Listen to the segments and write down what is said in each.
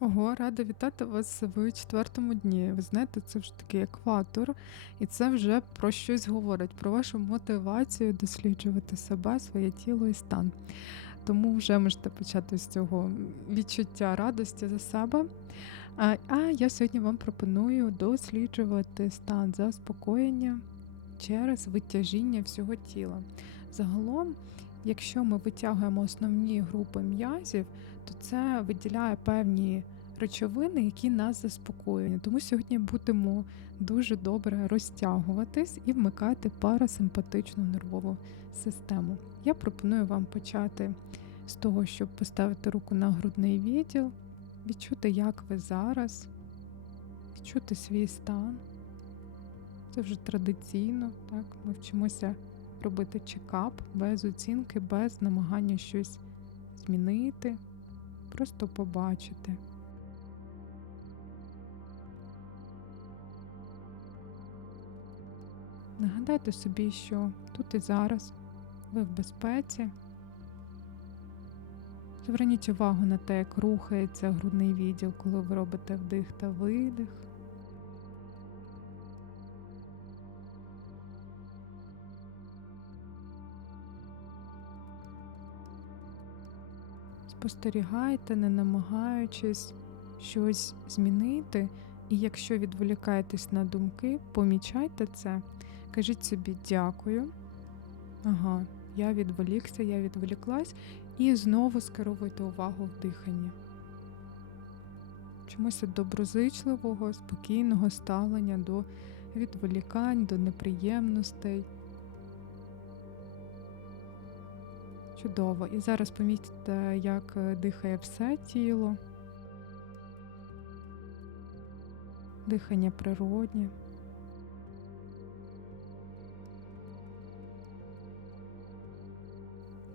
Ого, рада вітати вас в четвертому дні. Ви знаєте, це вже такий екватор, і це вже про щось говорить, про вашу мотивацію досліджувати себе, своє тіло і стан. Тому вже можете почати з цього відчуття радості за себе. А, а я сьогодні вам пропоную досліджувати стан заспокоєння через витяжіння всього тіла. Загалом, якщо ми витягуємо основні групи м'язів, то це виділяє певні речовини, які нас заспокоюють. Тому сьогодні будемо дуже добре розтягуватись і вмикати парасимпатичну нервову систему. Я пропоную вам почати з того, щоб поставити руку на грудний відділ, відчути, як ви зараз, відчути свій стан. Це вже традиційно, так, ми вчимося робити чекап без оцінки, без намагання щось змінити, просто побачити. Нагадайте собі, що тут і зараз ви в безпеці. Зверніть увагу на те, як рухається грудний відділ, коли ви робите вдих та видих. Спостерігайте, не намагаючись щось змінити, і якщо відволікаєтесь на думки, помічайте це, кажіть собі дякую. Ага, я відволікся, я відволіклась, і знову скеровуйте увагу в диханні. Чомусь доброзичливого, спокійного ставлення до відволікань, до неприємностей. Чудово. І зараз помітьте, як е, дихає все тіло. Дихання природнє.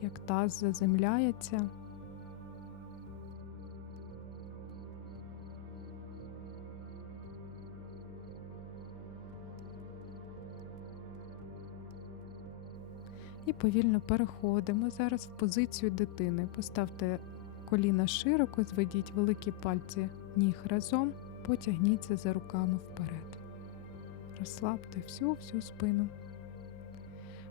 Як таз заземляється. І повільно переходимо зараз в позицію дитини. Поставте коліна широко, зведіть великі пальці ніг разом, потягніться за руками вперед. Розслабте всю всю спину.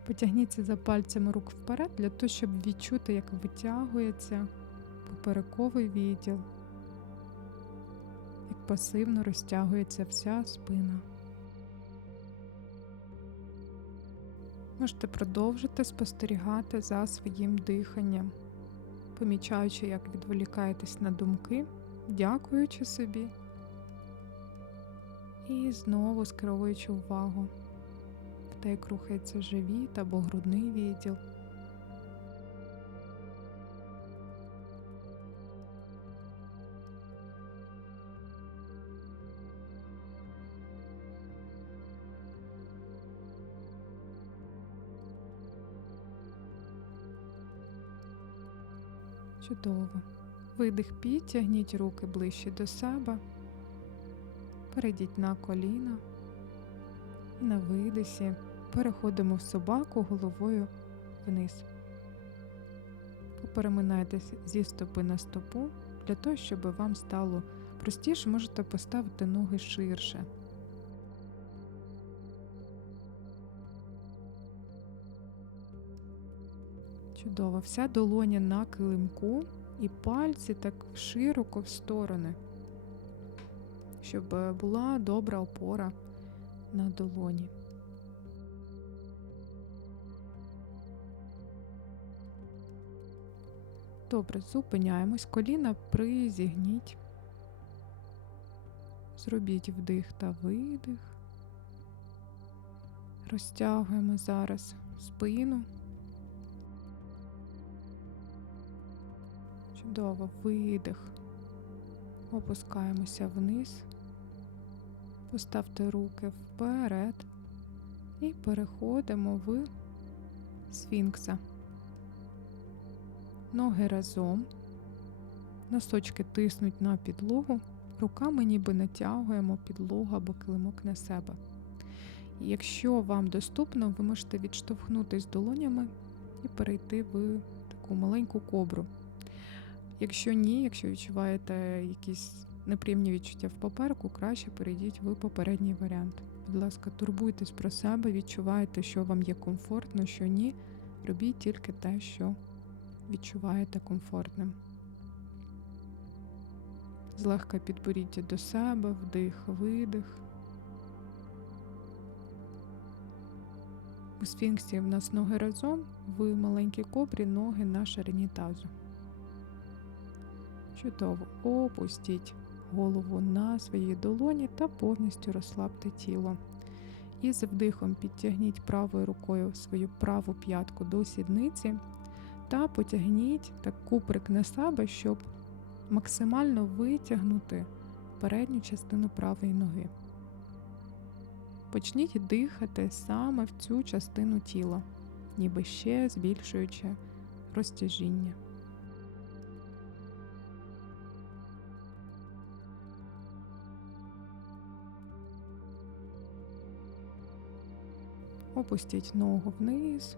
Потягніться за пальцями рук вперед, для того, щоб відчути, як витягується поперековий відділ, як пасивно розтягується вся спина. Можете продовжити спостерігати за своїм диханням, помічаючи, як відволікаєтесь на думки, дякуючи собі і знову скеровуючи увагу в те, як рухається живіт або грудний відділ. Чудово. Видих підтягніть руки ближче до себе. Перейдіть на коліна. На видисі переходимо в собаку головою вниз. Попереминайтесь зі стопи на стопу. Для того, щоб вам стало простіше, можете поставити ноги ширше. Чудово, вся долоня на килимку і пальці так широко в сторони, щоб е, була добра опора на долоні. Добре, зупиняємось, коліна призігніть, зробіть вдих та видих, розтягуємо зараз спину. Чудово, видих. Опускаємося вниз, поставте руки вперед і переходимо в сфінкса. Ноги разом, носочки тиснуть на підлогу, руками ніби натягуємо підлогу або килимок на себе. Якщо вам доступно, ви можете відштовхнутись долонями і перейти в таку маленьку кобру. Якщо ні, якщо відчуваєте якісь неприємні відчуття в попереку, краще перейдіть в попередній варіант. Будь ласка, турбуйтесь про себе, відчувайте, що вам є комфортно, що ні. Робіть тільки те, що відчуваєте комфортним. Злегка підберіть до себе, вдих, видих. У сфінксі в нас ноги разом, в маленькій кобрі ноги на ширині тазу. Чудово. Опустіть голову на свої долоні та повністю розслабте тіло. І з вдихом підтягніть правою рукою свою праву п'ятку до сідниці та потягніть так куприк на себе, щоб максимально витягнути передню частину правої ноги. Почніть дихати саме в цю частину тіла, ніби ще збільшуючи розтяжіння. Опустіть ногу вниз,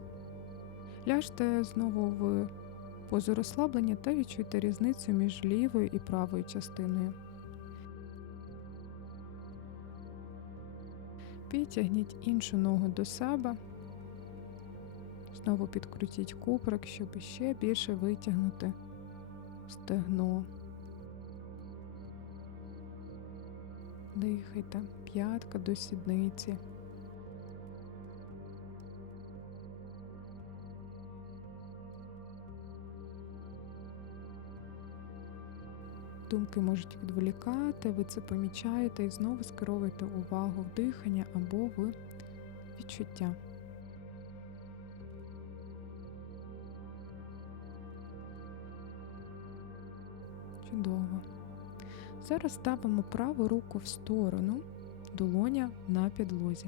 ляжте знову в позу розслаблення та відчуйте різницю між лівою і правою частиною. Підтягніть іншу ногу до себе. Знову підкрутіть куприк, щоб ще більше витягнути стегно. Дихайте, п'ятка до сідниці. Думки можуть відволікати, ви це помічаєте і знову скеровуєте увагу в дихання або в відчуття. Чудово. Зараз ставимо праву руку в сторону, долоня на підлозі.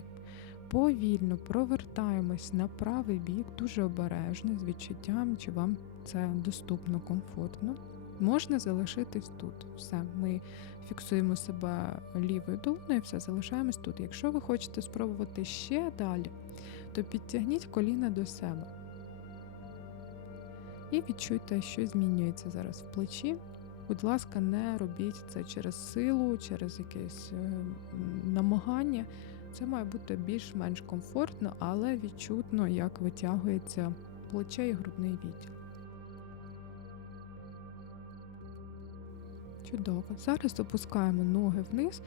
Повільно провертаємось на правий бік, дуже обережно, з відчуттям, чи вам це доступно, комфортно. Можна залишитись тут. Все, ми фіксуємо себе лівою долоною, все, залишаємось тут. Якщо ви хочете спробувати ще далі, то підтягніть коліна до себе. І відчуйте, що змінюється зараз в плечі. Будь ласка, не робіть це через силу, через якесь е, намагання. Це має бути більш-менш комфортно, але відчутно, як витягується плече і грудний відділ. Чудово. Зараз опускаємо ноги вниз,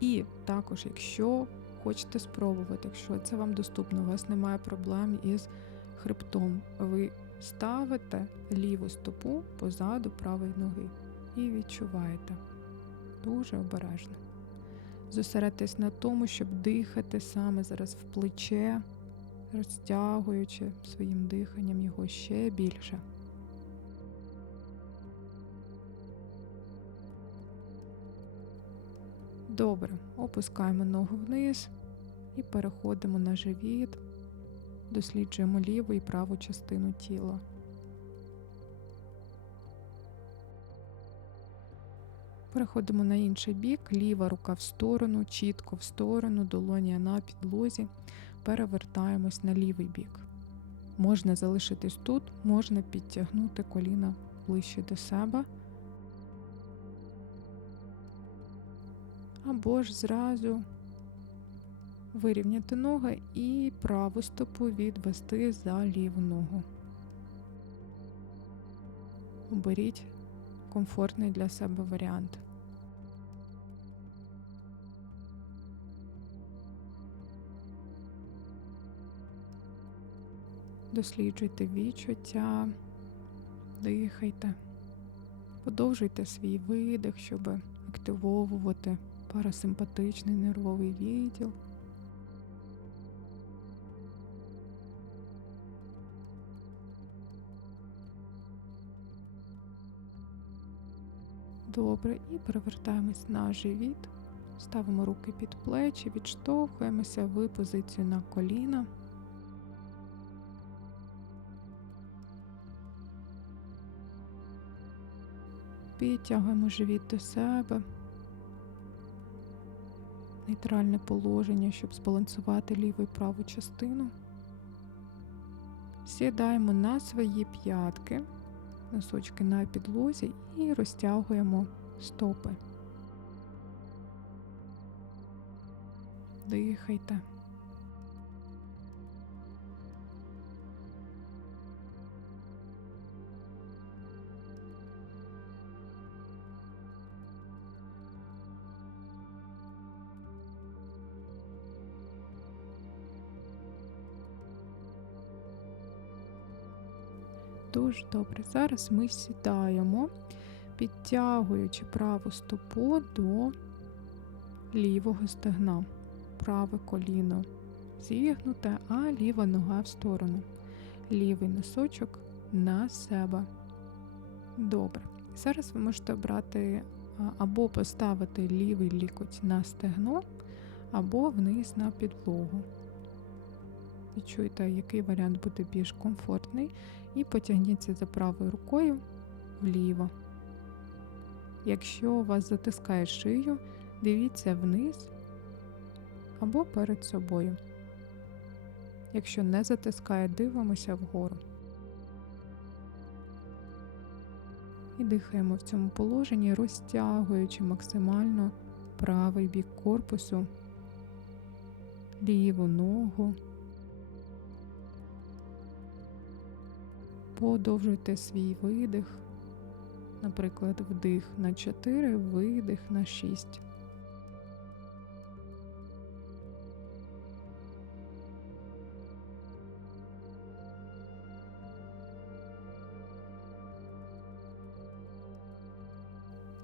і також, якщо хочете спробувати, якщо це вам доступно, у вас немає проблем із хребтом, ви ставите ліву стопу позаду правої ноги і відчуваєте дуже обережно. Зосередьтесь на тому, щоб дихати саме зараз в плече, розтягуючи своїм диханням його ще більше. Добре, опускаємо ногу вниз і переходимо на живіт, досліджуємо ліву і праву частину тіла. Переходимо на інший бік, ліва рука в сторону, чітко в сторону, долоня на підлозі. Перевертаємось на лівий бік. Можна залишитись тут, можна підтягнути коліна ближче до себе. Або ж зразу вирівняти ноги і праву стопу відвести за ліву ногу. Оберіть комфортний для себе варіант. Досліджуйте відчуття, дихайте, подовжуйте свій видих, щоб активовувати парасимпатичний нервовий відділ. Добре, і перевертаємось на живіт, ставимо руки під плечі, відштовхуємося в позицію на коліна. Підтягуємо живіт до себе, нейтральне положення, щоб збалансувати ліву і праву частину. Сідаємо на свої п'ятки, носочки на підлозі і розтягуємо стопи. Дихайте. Дуже добре. Зараз ми сідаємо, підтягуючи праву стопу до лівого стегна. Праве коліно зігнуте, а ліва нога в сторону. Лівий носочок на себе. Добре. Зараз ви можете обрати або поставити лівий лікоть на стегно, або вниз на підлогу. Відчуйте, який варіант буде більш комфортний, і потягніться за правою рукою вліво. Якщо у вас затискає шию, дивіться вниз або перед собою. Якщо не затискає, дивимося вгору. І дихаємо в цьому положенні, розтягуючи максимально правий бік корпусу, ліву ногу. Подовжуйте свій видих, наприклад, вдих на 4, видих на 6.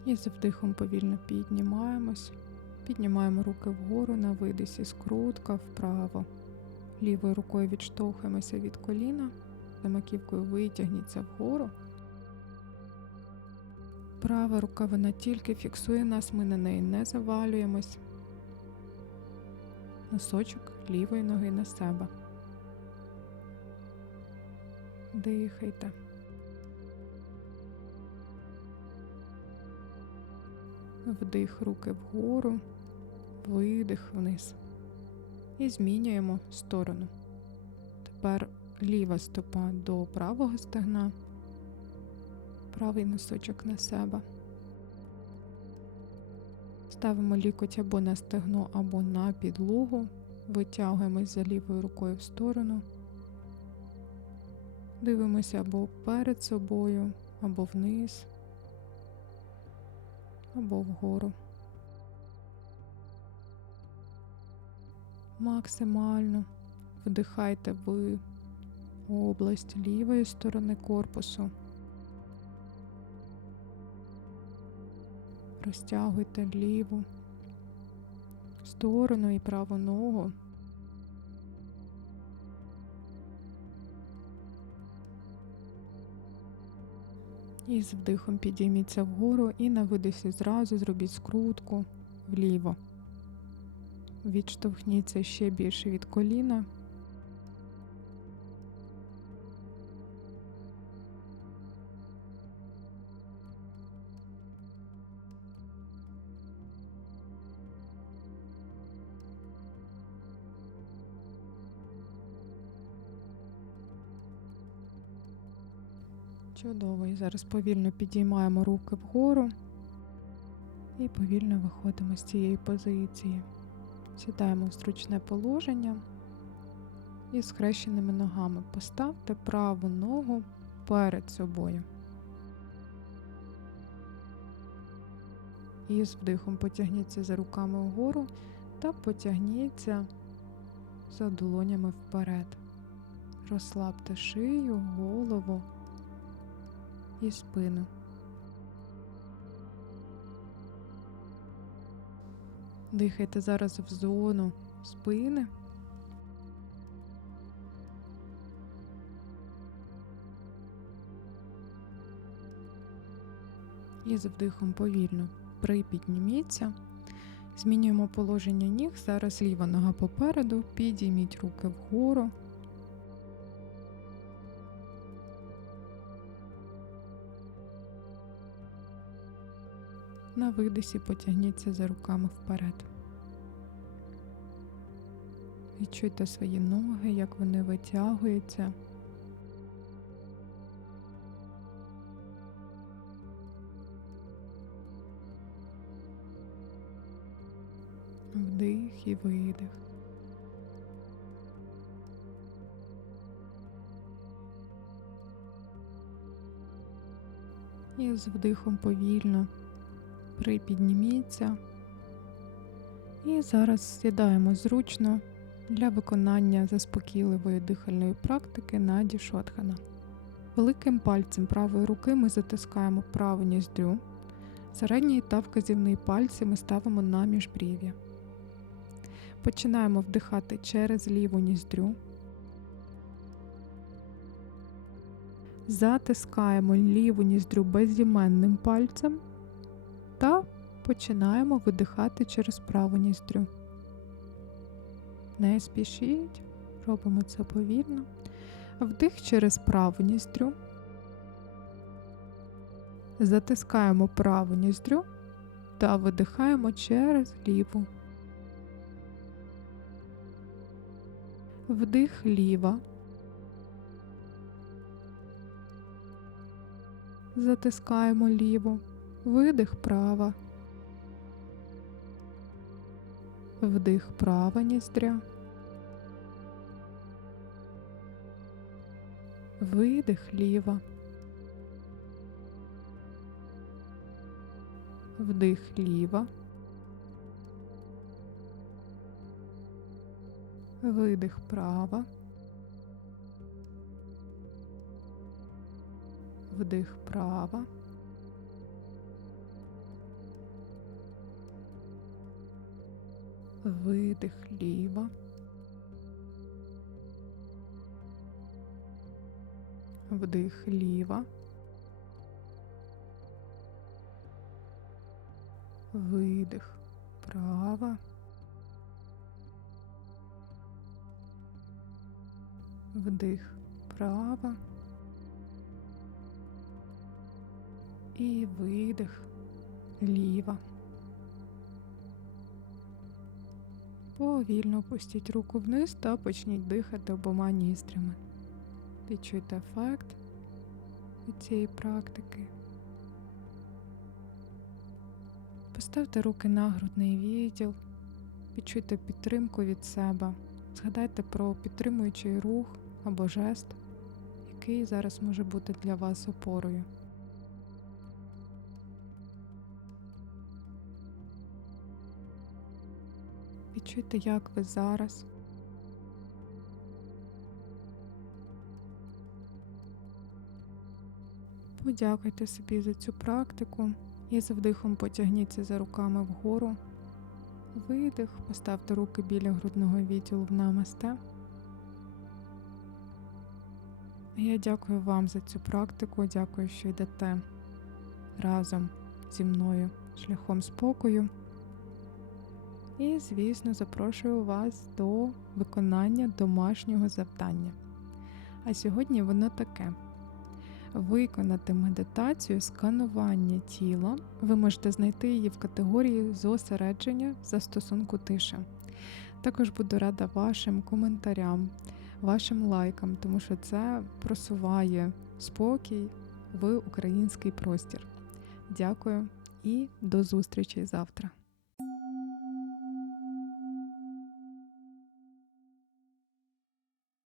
І з вдихом повільно піднімаємось, піднімаємо руки вгору на видисі, скрутка вправо. Лівою рукою відштовхуємося від коліна за маківкою витягніться вгору. Права рука вона тільки фіксує нас, ми на неї не завалюємось. Носочок лівої ноги на себе. Дихайте. Вдих руки вгору, видих вниз. І змінюємо сторону. Тепер ліва стопа до правого стегна, правий носочок на себе. Ставимо лікоть або на стегно, або на підлогу, витягуємось за лівою рукою в сторону, дивимося або перед собою, або вниз, або вгору. Максимально вдихайте ви область лівої сторони корпусу. Розтягуйте ліву сторону і праву ногу. І з вдихом підійміться вгору і на видисі зразу зробіть скрутку вліво. Відштовхніться ще більше від коліна. Чудово. І зараз повільно підіймаємо руки вгору і повільно виходимо з цієї позиції. Сідаємо в зручне положення і схрещеними ногами поставте праву ногу перед собою. І з вдихом потягніться за руками вгору та потягніться за долонями вперед. Розслабте шию, голову і спину. Дихайте зараз в зону спини. І з вдихом повільно припідніміться. Змінюємо положення ніг. Зараз ліва нога попереду, підійміть руки вгору. На видисі потягніться за руками вперед. Відчуйте свої ноги, як вони витягуються. Вдих і видих. І з вдихом повільно припідніміться. І зараз сідаємо зручно для виконання заспокійливої дихальної практики на дішотхана. Великим пальцем правої руки ми затискаємо праву ніздрю. Середній та вказівний пальці ми ставимо на міжбрів'я. Починаємо вдихати через ліву ніздрю. Затискаємо ліву ніздрю безіменним пальцем та починаємо видихати через праву ніздрю. Не спішіть, робимо це повільно. Вдих через праву ніздрю. Затискаємо праву ніздрю та видихаємо через ліву. Вдих ліва. Затискаємо ліву. Видих права. Вдих права ніздря. Видих ліва. Вдих ліва. Видих права. Вдих права. Видих ліва. Вдих ліва. Видих права. Вдих права. І видих ліва. Повільно опустіть руку вниз та почніть дихати обома ніздрями. Відчуйте ефект від цієї практики. Поставте руки на грудний відділ, відчуйте підтримку від себе. Згадайте про підтримуючий рух або жест, який зараз може бути для вас опорою. Відчуйте, як ви зараз. Подякуйте собі за цю практику і з вдихом потягніться за руками вгору. Видих, поставте руки біля грудного відділу в намасте. Я дякую вам за цю практику, дякую, що йдете разом зі мною шляхом спокою. І, звісно, запрошую вас до виконання домашнього завдання. А сьогодні воно таке. Виконати медитацію сканування тіла. Ви можете знайти її в категорії зосередження застосунку тиша. Також буду рада вашим коментарям, вашим лайкам, тому що це просуває спокій в український простір. Дякую і до зустрічі завтра.